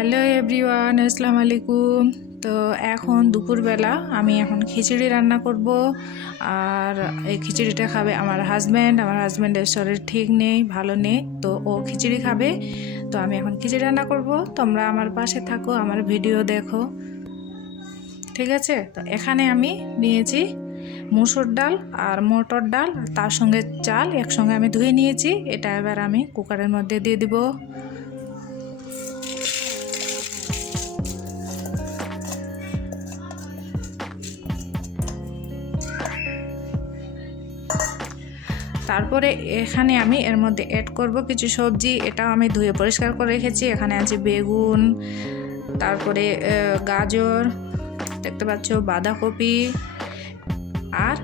Hello everyone, আসসালামু আলাইকুম। তো এখন দুপুরবেলা আমি এখন খিচুড়ি রান্না করব। আর এই খিচুড়িটা খাবে আমার হাজব্যান্ড আমার হাজব্যান্ডের শরীর ঠিক নেই, ভালো নেই, তো ও খিচুড়ি খাবে। তো আমি এখন খিচুড়ি রান্না করব। তোমরা আমার পাশে থাকো, আমার ভিডিও দেখো। ঠিক আছে? তো এখানে আমি নিয়েছি মুসুর ডাল আর মটর ডাল তার সঙ্গে চাল একসঙ্গে আমি ধুয়ে নিয়েছি। এটা এবার আমি কুকারের মধ্যে দিয়ে দিব। তারপরে এখানে আমি এর মধ্যে অ্যাড করব কিছু সবজি, এটাও আমি ধুয়ে পরিষ্কার করে রেখেছি। এখানে আছে বেগুন, তারপরে গাজর, দেখতে পাচ্ছ, বাঁধাকপি আর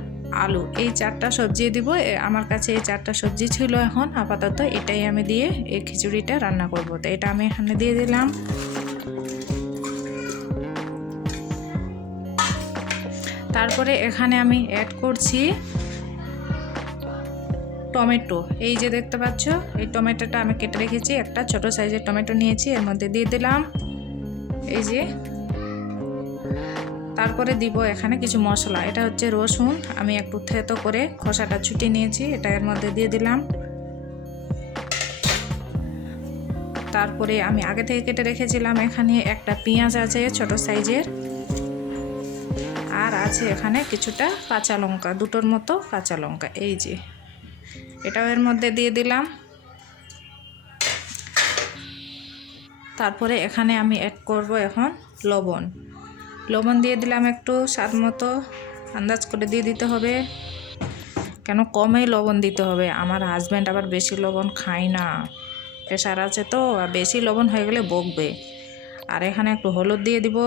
আলু। এই চারটা সবজি দিব। আমার কাছে এই চারটা সবজি ছিল এখন। আপাতত এটাই আমি দিয়ে এই খিচুড়িটা রান্না করব। তো এটা আমি এখানে দিয়ে দিলাম। তারপরে এখানে আমি অ্যাড করছি টমেটো। এই যে দেখতে পাচ্ছ, এই টমেটোটা আমি কেটে রেখেছি, একটা ছোট সাইজের টমেটো নিয়েছি, এর মধ্যে দিয়ে দিলাম। এই যে, তারপরে দিব এখানে কিছু মশলা, এটা হচ্ছে রসুন। আমি একটু থেতো করে খোসাটা ছুটিয়ে নিয়েছি, এটা এর মধ্যে দিয়ে দিলাম। তারপরে আমি আগে থেকে কেটে রেখেছিলাম, এখানে একটা পেঁয়াজ আছে ছোট সাইজের। আছে এখানে কিছুটা কাঁচা লঙ্কা, দুটোর মতো কাঁচা লঙ্কা, এই যে। এটাও এর মধ্যে দিয়ে দিলাম। তারপরে এখানে আমি অ্যাড করব এখন লবণ। লবণ দিয়ে দিলাম একটু স্বাদ মতো, আন্দাজ করে দিয়ে দিতে হবে। কেন কমেই লবণ দিতে হবে? আমার হাজব্যান্ড আবার বেশি লবণ খায় না। প্রেশার আছে তো, আর বেশি লবণ হয়ে গেলে বকবে। আর এখানে একটু হলুদ দিয়ে দিব।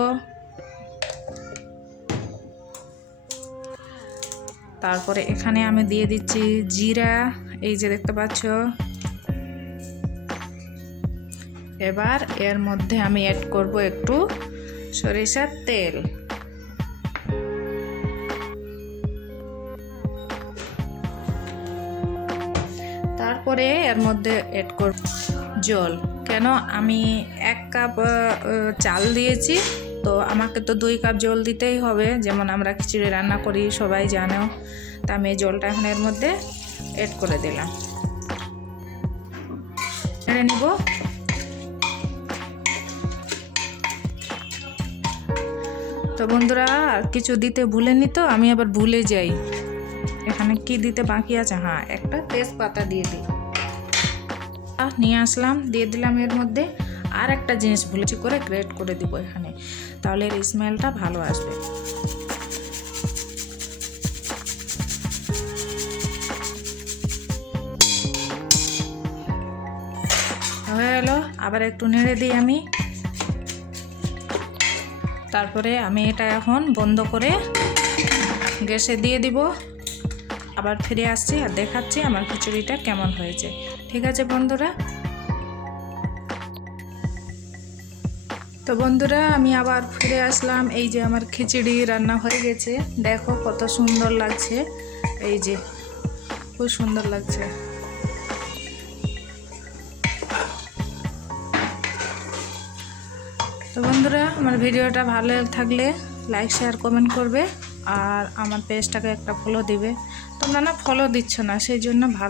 তারপরে এখানে আমি দিয়ে দিচ্ছি জিরা, এই যে দেখতে পাচ্ছ। এবার এর মধ্যে আমি অ্যাড করব একটু সরিষার তেল। তারপরে এর মধ্যে অ্যাড করব জল। কেন আমি এক কাপ চাল দিয়েছি। তো আমাকে তো দুই কাপ জল দিতেই হবে। যেমন আমরা খিচুড়ি রান্না করি, সবাই জানো তা আমি জলটা এখন এর মধ্যে অ্যাড করে দিলাম। এড়ে নিব। তো বন্ধুরা, আর কিছু দিতে ভুলেনি তো? আমি আবার ভুলে যাই। এখানে কি দিতে বাকি আছে? হ্যাঁ একটা তেজপাতা দিয়ে দিই। নিয়ে আসলাম, দিয়ে দিলাম এর মধ্যে। আর একটা জিনিস ভুলেছি করে গ্রেট করে দিব এখানে। তাহলে এর স্মেলটা ভালো আসবে। হয়ে গেল, আবার একটু নেড়ে দিই আমি। তারপরে আমি এটা এখন বন্ধ করে গ্যাসে দিয়ে দিব। আবার ফিরে আসছি আর দেখাচ্ছি আমার খিচুড়িটা কেমন হয়েছে। ঠিক আছে বন্ধুরা তো বন্ধুরা, আমি আবার ফিরে আসলাম। এই যে আমার খিচুড়ি রান্না হয়ে গেছে। দেখো কত সুন্দর লাগছে। এই যে, খুব সুন্দর লাগছে। তো বন্ধুরা, আমার ভিডিওটা ভালো থাকলে লাইক শেয়ার কমেন্ট করবে। আর আমার পেজটাকে একটা ফলো দিবে। তোমরা না ফলো দিচ্ছ না, সেই জন্য ভালো